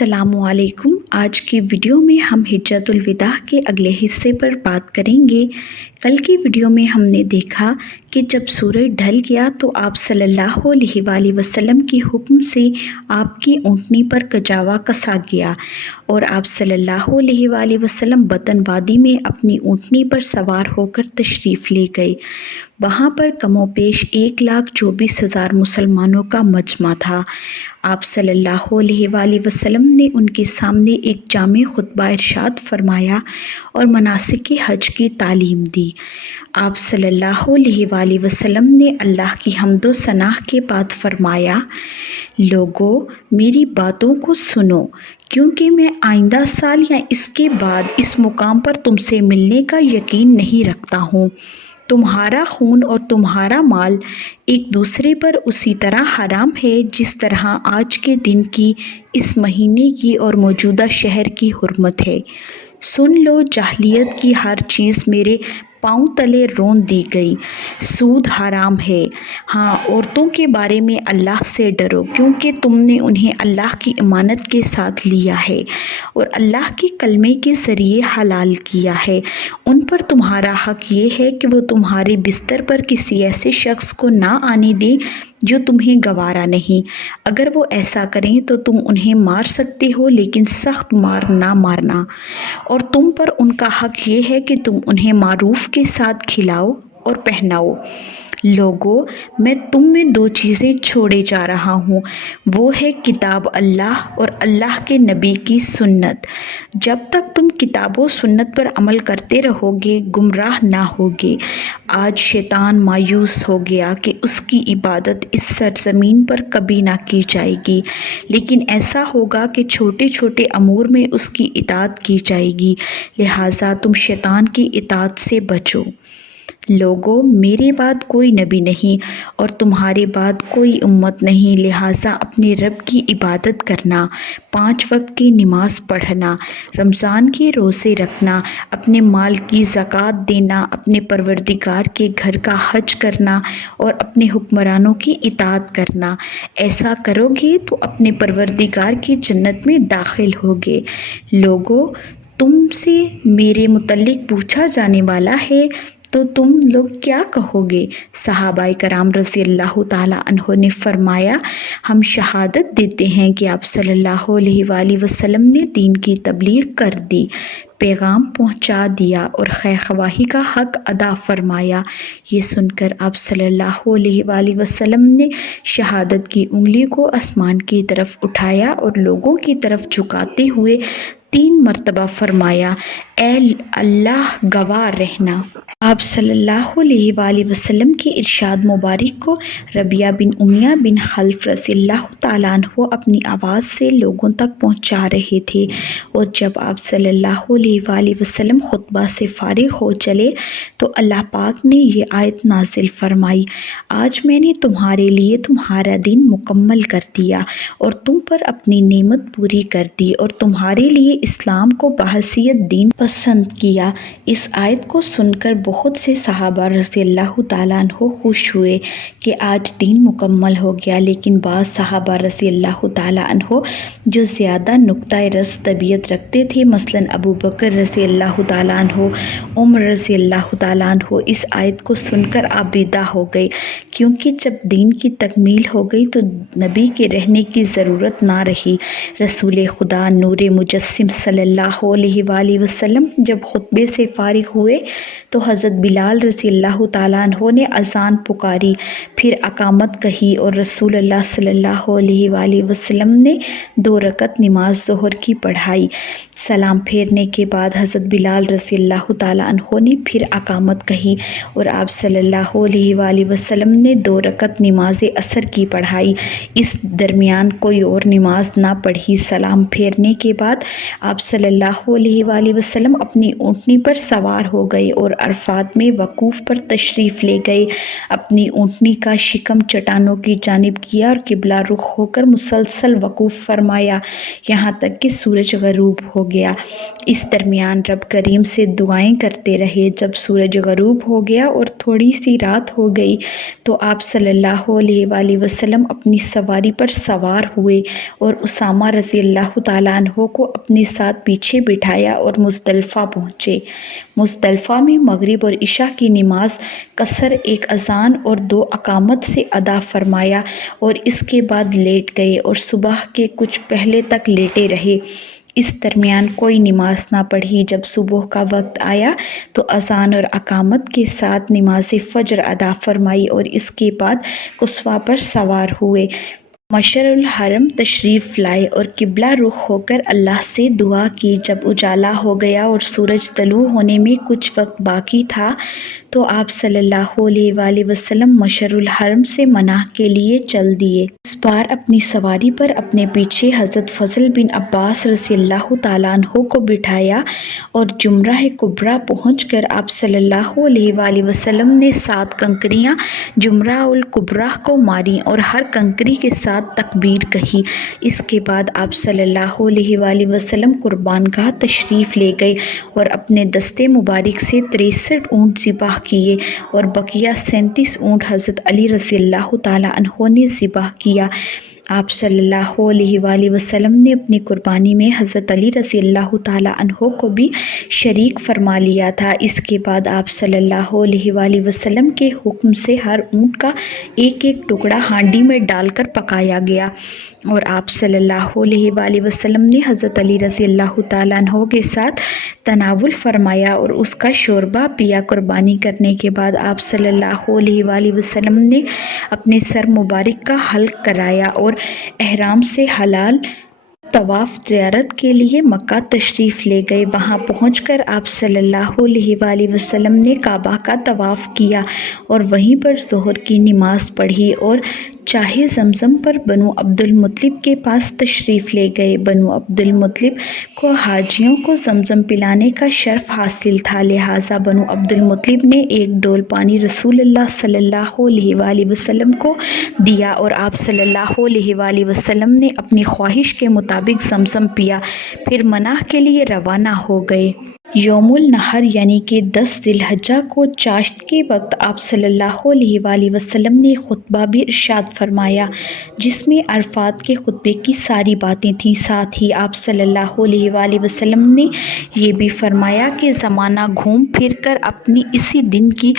السلام علیکم۔ آج کی ویڈیو میں ہم حجۃ الوداع کے اگلے حصے پر بات کریں گے۔ کل کی ویڈیو میں ہم نے دیکھا کہ جب سورج ڈھل گیا تو آپ صلی اللہ علیہ وآلہ وسلم کے حکم سے آپ کی اونٹنی پر کجاوا کسا گیا اور آپ صلی اللہ علیہ وآلہ وسلم بطن وادی میں اپنی اونٹنی پر سوار ہو کر تشریف لے گئے۔ وہاں پر کم و بیش 1,24,000 مسلمانوں کا مجمع تھا۔ آپ صلی اللہ علیہ وآلہ وسلم نے ان کے سامنے ایک جامع خطبہ ارشاد فرمایا اور مناسک حج کی تعلیم دی۔ آپ صلی اللہ علیہ وآلہ وسلم نے اللہ کی حمد و ثناء کے بعد فرمایا، لوگو میری باتوں کو سنو، کیونکہ میں آئندہ سال یا اس کے بعد اس مقام پر تم سے ملنے کا یقین نہیں رکھتا ہوں۔ تمہارا خون اور تمہارا مال ایک دوسرے پر اسی طرح حرام ہے جس طرح آج کے دن کی، اس مہینے کی اور موجودہ شہر کی حرمت ہے۔ سن لو، جاہلیت کی ہر چیز میرے پاؤں تلے رون دی گئی۔ سود حرام ہے۔ ہاں، عورتوں کے بارے میں اللہ سے ڈرو، کیونکہ تم نے انہیں اللہ کی امانت کے ساتھ لیا ہے اور اللہ کے کلمے کے ذریعے حلال کیا ہے۔ ان پر تمہارا حق یہ ہے کہ وہ تمہارے بستر پر کسی ایسے شخص کو نہ آنے دیں جو تمہیں گوارا نہیں۔ اگر وہ ایسا کریں تو تم انہیں مار سکتے ہو، لیکن سخت مار نہ مارنا، اور تم پر ان کا حق یہ ہے کہ تم انہیں معروف کے ساتھ کھلاؤ اور پہناؤ۔ لوگو میں تم میں 2 چیزیں چھوڑے جا رہا ہوں، وہ ہے کتاب اللہ اور اللہ کے نبی کی سنت۔ جب تک تم کتاب و سنت پر عمل کرتے رہو گے گمراہ نہ ہوگے۔ آج شیطان مایوس ہو گیا کہ اس کی عبادت اس سرزمین پر کبھی نہ کی جائے گی، لیکن ایسا ہوگا کہ چھوٹے چھوٹے امور میں اس کی اطاعت کی جائے گی، لہٰذا تم شیطان کی اطاعت سے بچو۔ لوگو میرے بعد کوئی نبی نہیں اور تمہارے بعد کوئی امت نہیں، لہٰذا اپنے رب کی عبادت کرنا، 5 وقت کی نماز پڑھنا، رمضان کے روزے رکھنا، اپنے مال کی زکوٰۃ دینا، اپنے پروردگار کے گھر کا حج کرنا اور اپنے حکمرانوں کی اطاعت کرنا۔ ایسا کرو گے تو اپنے پروردگار کی جنت میں داخل ہوگے۔ لوگو تم سے میرے متعلق پوچھا جانے والا ہے تو تم لوگ کیا کہو گے؟ صحابہ کرام رضی اللہ تعالیٰ عنہ نے فرمایا، ہم شہادت دیتے ہیں کہ آپ صلی اللہ علیہ وآلہ وسلم نے دین کی تبلیغ کر دی، پیغام پہنچا دیا اور خیر خواہی کا حق ادا فرمایا۔ یہ سن کر آپ صلی اللہ علیہ وآلہ وسلم نے شہادت کی انگلی کو آسمان کی طرف اٹھایا اور لوگوں کی طرف جھکاتے ہوئے 3 مرتبہ فرمایا، اے اللہ گواہ رہنا۔ آپ صلی اللہ علیہ وآلہ وسلم کے ارشاد مبارک کو ربیہ بن امیہ بن خلف رضی اللہ تعالیٰ عنہ اپنی آواز سے لوگوں تک پہنچا رہے تھے، اور جب آپ صلی اللہ علیہ وآلہ وسلم خطبہ سے فارغ ہو چلے تو اللہ پاک نے یہ آیت نازل فرمائی، آج میں نے تمہارے لیے تمہارا دین مکمل کر دیا اور تم پر اپنی نعمت پوری کر دی اور تمہارے لیے اسلام کو بحیثیت دین پسند کیا۔ اس آیت کو سن کر بہت سے صحابہ رضی اللہ تعالیٰ عنہ خوش ہوئے کہ آج دین مکمل ہو گیا، لیکن بعض صحابہ رضی اللہ تعالیٰ عنہ جو زیادہ نکتہ رس طبیعت رکھتے تھے، مثلاً ابو بکر رضی اللہ تعالیٰ عنہ، عمر رضی اللہ تعالیٰ عنہ، اس آیت کو سن کر آبیدہ ہو گئے، کیونکہ جب دین کی تکمیل ہو گئی تو نبی کے رہنے کی ضرورت نہ رہی۔ رسول خدا نور مجسم صلی اللہ علیہ وآلہ وسلم جب خطبے سے فارغ ہوئے تو حضرت بلال رضی اللہ تعالیٰ عنہ نے اذان پکاری، پھر اقامت کہی اور رسول اللہ صلی اللہ علیہ وآلہ وسلم نے 2 رکعت نماز ظہر کی پڑھائی۔ سلام پھیرنے کے بعد حضرت بلال رضی اللہ تعالیٰ عنہ نے پھر اقامت کہی اور آپ صلی اللہ علیہ وآلہ وسلم نے 2 رکعت نماز عصر کی پڑھائی۔ اس درمیان کوئی اور نماز نہ پڑھی۔ سلام پھیرنے کے بعد آپ صلی اللہ علیہ وآلہ وسلم وسلم اپنی اونٹنی پر سوار ہو گئے اور عرفات میں وقوف پر تشریف لے گئے۔ اپنی اونٹنی کا شکم چٹانوں کی جانب کیا اور قبلہ رخ ہو کر مسلسل وقوف فرمایا یہاں تک کہ سورج غروب ہو گیا۔ اس درمیان رب کریم سے دعائیں کرتے رہے۔ جب سورج غروب ہو گیا اور تھوڑی سی رات ہو گئی تو آپ صلی اللہ علیہ وآلہ وسلم اپنی سواری پر سوار ہوئے اور اسامہ رضی اللہ تعالیٰ عنہ کو اپنے ساتھ پیچھے بٹھایا اور مزدلفہ پہنچے۔ مزدلفہ میں مغرب اور عشاء کی نماز قصر ایک اذان اور 2 اقامت سے ادا فرمایا اور اس کے بعد لیٹ گئے اور صبح کے کچھ پہلے تک لیٹے رہے۔ اس درمیان کوئی نماز نہ پڑھی۔ جب صبح کا وقت آیا تو اذان اور اقامت کے ساتھ نماز فجر ادا فرمائی اور اس کے بعد قصواء پر سوار ہوئے، مشعر الحرم تشریف لائے اور قبلہ رخ ہو کر اللہ سے دعا کی۔ جب اجالا ہو گیا اور سورج طلوع ہونے میں کچھ وقت باقی تھا تو آپ صلی اللہ علیہ وآلہ وسلم مشعر الحرم سے مناع کے لیے چل دیے۔ اس بار اپنی سواری پر اپنے پیچھے حضرت فضل بن عباس رضی اللہ تعالیٰ عنہ کو بٹھایا اور جمرہ کبریٰ پہنچ کر آپ صلی اللہ علیہ وآلہ وسلم نے 7 کنکریاں جمرہ الکبریٰ کو ماریں اور ہر کنکری کے ساتھ تکبیر کہی۔ اس کے بعد آپ صلی اللہ علیہ وآلہ وسلم قربان گاہ تشریف لے گئے اور اپنے دستے مبارک سے 63 اونٹ ذبح کیے اور بقیہ 37 اونٹ حضرت علی رضی اللہ تعالیٰ عنہ نے ذبح کیا۔ آپ صلی اللہ علیہ وآلہ وسلم نے اپنی قربانی میں حضرت علی رضی اللہ تعالیٰ عنہ کو بھی شریک فرما لیا تھا۔ اس کے بعد آپ صلی اللہ علیہ وآلہ وسلم کے حکم سے ہر اونٹ کا ایک ایک ٹکڑا ہانڈی میں ڈال کر پکایا گیا اور آپ صلی اللہ علیہ وآلہ وسلم نے حضرت علی رضی اللہ تعالیٰ عنہ کے ساتھ تناول فرمایا اور اس کا شوربہ پیا۔ قربانی کرنے کے بعد آپ صلی اللہ علیہ وآلہ وسلم نے اپنے سر مبارک کا حلق کرایا اور احرام سے حلال طواف زیارت کے لیے مکہ تشریف لے گئے۔ وہاں پہنچ کر آپ صلی اللہ علیہ وآلہ وسلم نے کعبہ کا طواف کیا اور وہیں پر ظہر کی نماز پڑھی اور چاہ زمزم پر بنو عبد المطلب کے پاس تشریف لے گئے۔ بنو عبد المطلب کو حاجیوں کو زمزم پلانے کا شرف حاصل تھا، لہٰذا بنو عبد المطلب نے ایک ڈول پانی رسول اللہ صلی اللہ علیہ وآلہ وسلم کو دیا اور آپ صلی اللہ علیہ وآلہ وسلم نے اپنی خواہش کے مطابق زمزم پیا، پھر منع کے لیے روانہ ہو گئے۔ یوم النحر یعنی کہ 10 ذی الحجہ کو چاشت کے وقت آپ صلی اللہ علیہ وآلہ وسلم نے خطبہ بھی ارشاد فرمایا جس میں عرفات کے خطبے کی ساری باتیں تھیں۔ ساتھ ہی آپ صلی اللہ علیہ وآلہ وسلم نے یہ بھی فرمایا کہ زمانہ گھوم پھر کر اپنی اسی دن کی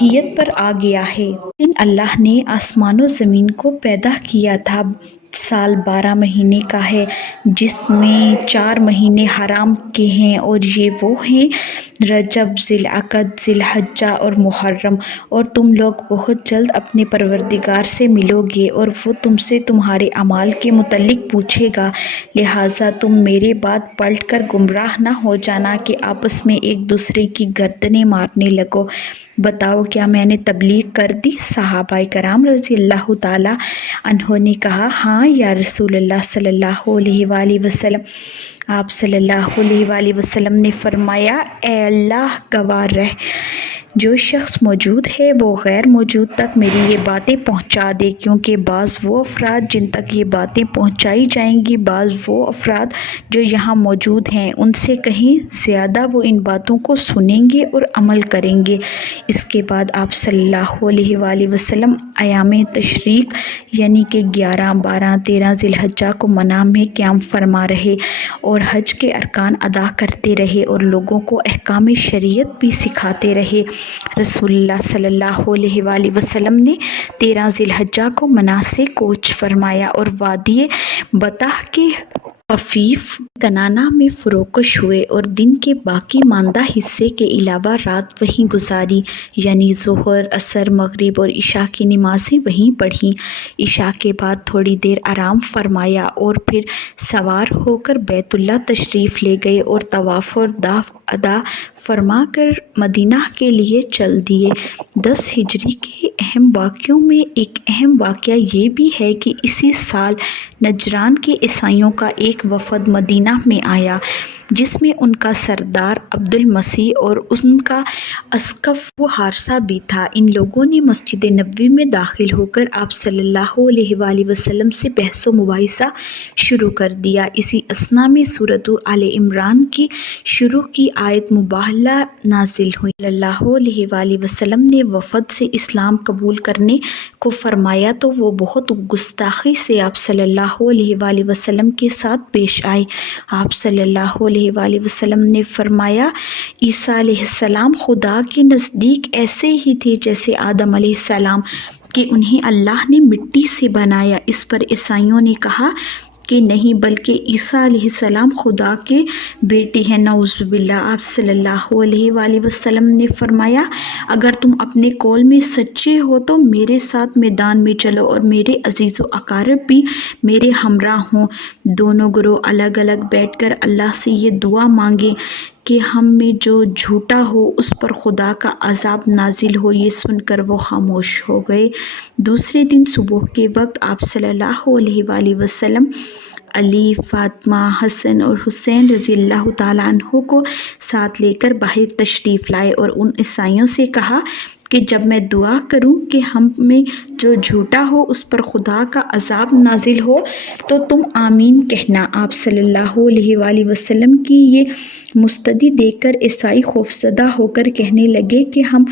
حیت پر آ گیا ہے۔ دن اللہ نے آسمان و زمین کو پیدا کیا تھا۔ سال 12 مہینے کا ہے جس میں 4 مہینے حرام کے ہیں اور یہ وہ ہیں رجب، ذی القعدہ، ذی الحجہ اور محرم، اور تم لوگ بہت جلد اپنے پروردگار سے ملو گے اور وہ تم سے تمہارے اعمال کے متعلق پوچھے گا، لہٰذا تم میرے بعد پلٹ کر گمراہ نہ ہو جانا کہ آپس میں ایک دوسرے کی گردنیں مارنے لگو۔ بتاؤ کیا میں نے تبلیغ کر دی؟ صحابہ کرام رضی اللہ تعالیٰ عنہ نے کہا ہاں یا رسول اللہ صلی اللہ علیہ وآلہ وسلم۔ آپ صلی اللہ علیہ وآلہ وسلم نے فرمایا اے اللہ گواہ رہ، جو شخص موجود ہے وہ غیر موجود تک میری یہ باتیں پہنچا دے، کیونکہ بعض وہ افراد جن تک یہ باتیں پہنچائی جائیں گی، بعض وہ افراد جو یہاں موجود ہیں ان سے کہیں زیادہ وہ ان باتوں کو سنیں گے اور عمل کریں گے۔ اس کے بعد آپ صلی اللہ علیہ وآلہ وسلم ایام تشریق یعنی کہ 11، 12، 13 ذی الحجہ کو منع میں قیام فرما رہے اور حج کے ارکان ادا کرتے رہے اور لوگوں کو احکام شریعت بھی سکھاتے رہے۔ رسول اللہ صلی اللہ علیہ وآلہ وسلم نے 13 ذی الحجہ کو منع سے کوچ فرمایا اور وادی بطح کے خفیف کنانہ میں فروکش ہوئے اور دن کے باقی ماندہ حصے کے علاوہ رات وہیں گزاری، یعنی ظہر، عصر، مغرب اور عشاء کی نمازیں وہیں پڑھیں۔ عشاء کے بعد تھوڑی دیر آرام فرمایا اور پھر سوار ہو کر بیت اللہ تشریف لے گئے اور طواف اور طاف ادا فرما کر مدینہ کے لیے چل دیے۔ 10 ہجری کے اہم واقعوں میں ایک اہم واقعہ یہ بھی ہے کہ اسی سال نجران کے عیسائیوں کا ایک وفد مدینہ میں آیا۔ جس میں ان کا سردار عبد المسیح اور ان کا اسقف و حارثہ بھی تھا۔ ان لوگوں نے مسجد نبوی میں داخل ہو کر آپ صلی اللہ علیہ وآلہ وسلم سے بحث و مباحثہ شروع کر دیا۔ اسی اثنا میں سورۃ آل عمران کی شروع کی آیت مبارکہ نازل ہوئی۔ صلی اللہ علیہ وآلہ وسلم نے وفد سے اسلام قبول کرنے کو فرمایا تو وہ بہت گستاخی سے آپ صلی اللہ علیہ وآلہ وسلم کے ساتھ پیش آئے۔ آپ صلی اللہ علیہ وآلہ وسلم نے فرمایا، عیسیٰ علیہ السلام خدا کے نزدیک ایسے ہی تھے جیسے آدم علیہ السلام کہ انہیں اللہ نے مٹی سے بنایا۔ اس پر عیسائیوں نے کہا کہ نہیں، بلکہ عیسیٰ علیہ السلام خدا کے بیٹے ہیں، نعوذ باللہ۔ آپ صلی اللہ علیہ وآلہ وسلم نے فرمایا، اگر تم اپنے قول میں سچے ہو تو میرے ساتھ میدان میں چلو اور میرے عزیز و اقارب بھی میرے ہمراہ ہوں۔ دونوں گروہ الگ الگ بیٹھ کر اللہ سے یہ دعا مانگے کہ ہم میں جو جھوٹا ہو اس پر خدا کا عذاب نازل ہو۔ یہ سن کر وہ خاموش ہو گئے۔ دوسرے دن صبح کے وقت آپ صلی اللہ علیہ وآلہ وسلم علی، فاطمہ، حسن اور حسین رضی اللہ تعالیٰ عنہ کو ساتھ لے کر باہر تشریف لائے اور ان عیسائیوں سے کہا کہ جب میں دعا کروں کہ ہم میں جو جھوٹا ہو اس پر خدا کا عذاب نازل ہو تو تم آمین کہنا۔ آپ صلی اللہ علیہ وآلہ وسلم کی یہ مستدی دیکھ کر عیسائی خوفزدہ ہو کر کہنے لگے کہ ہم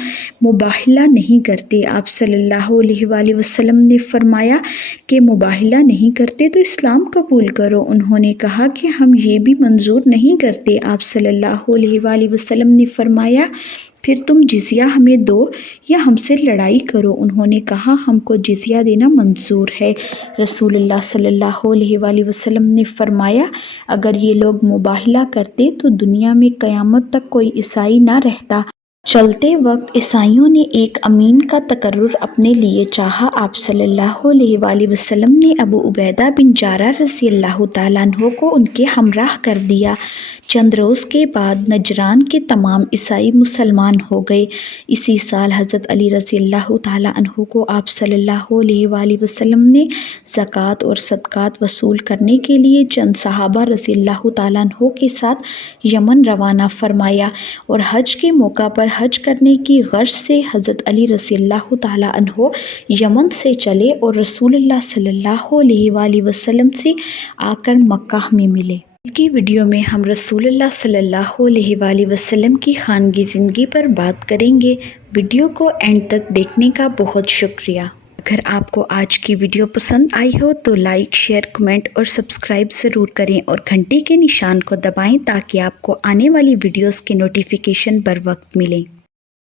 مباہلہ نہیں کرتے۔ آپ صلی اللہ علیہ وآلہ وسلم نے فرمایا کہ مباہلہ نہیں کرتے تو اسلام قبول کرو۔ انہوں نے کہا کہ ہم یہ بھی منظور نہیں کرتے۔ آپ صلی اللہ علیہ وآلہ وسلم نے فرمایا، پھر تم جزیہ ہمیں دو یا ہم سے لڑائی کرو۔ انہوں نے کہا، ہم کو جزیہ دینا منظور ہے۔ رسول اللہ صلی اللہ علیہ وآلہ وسلم نے فرمایا، اگر یہ لوگ مباہلہ کرتے تو دنیا میں قیامت تک کوئی عیسائی نہ رہتا۔ چلتے وقت عیسائیوں نے ایک امین کا تقرر اپنے لیے چاہا۔ آپ صلی اللہ علیہ وآلہ وسلم نے ابو عبیدہ بن جراح رضی اللہ تعالیٰ عنہ کو ان کے ہمراہ کر دیا۔ چند روز کے بعد نجران کے تمام عیسائی مسلمان ہو گئے۔ اسی سال حضرت علی رضی اللہ تعالیٰ عنہ کو آپ صلی اللہ علیہ وآلہ وسلم نے زکوٰۃ اور صدقات وصول کرنے کے لیے چند صحابہ رضی اللہ تعالیٰ عنہ کے ساتھ یمن روانہ فرمایا اور حج کے موقع پر حج کرنے کی غرض سے حضرت علی رضی اللہ تعالیٰ عنہ یمن سے چلے اور رسول اللہ صلی اللہ علیہ وآلہ وسلم سے آ کر مکہ میں ملے۔ کی ویڈیو میں ہم رسول اللہ صلی اللہ علیہ وآلہ وسلم کی خانگی زندگی پر بات کریں گے۔ ویڈیو کو اینڈ تک دیکھنے کا بہت شکریہ۔ اگر آپ کو آج کی ویڈیو پسند آئی ہو تو لائک، شیئر، کمنٹ اور سبسکرائب ضرور کریں اور گھنٹی کے نشان کو دبائیں تاکہ آپ کو آنے والی ویڈیوز کے نوٹیفیکیشن بر وقت ملیں۔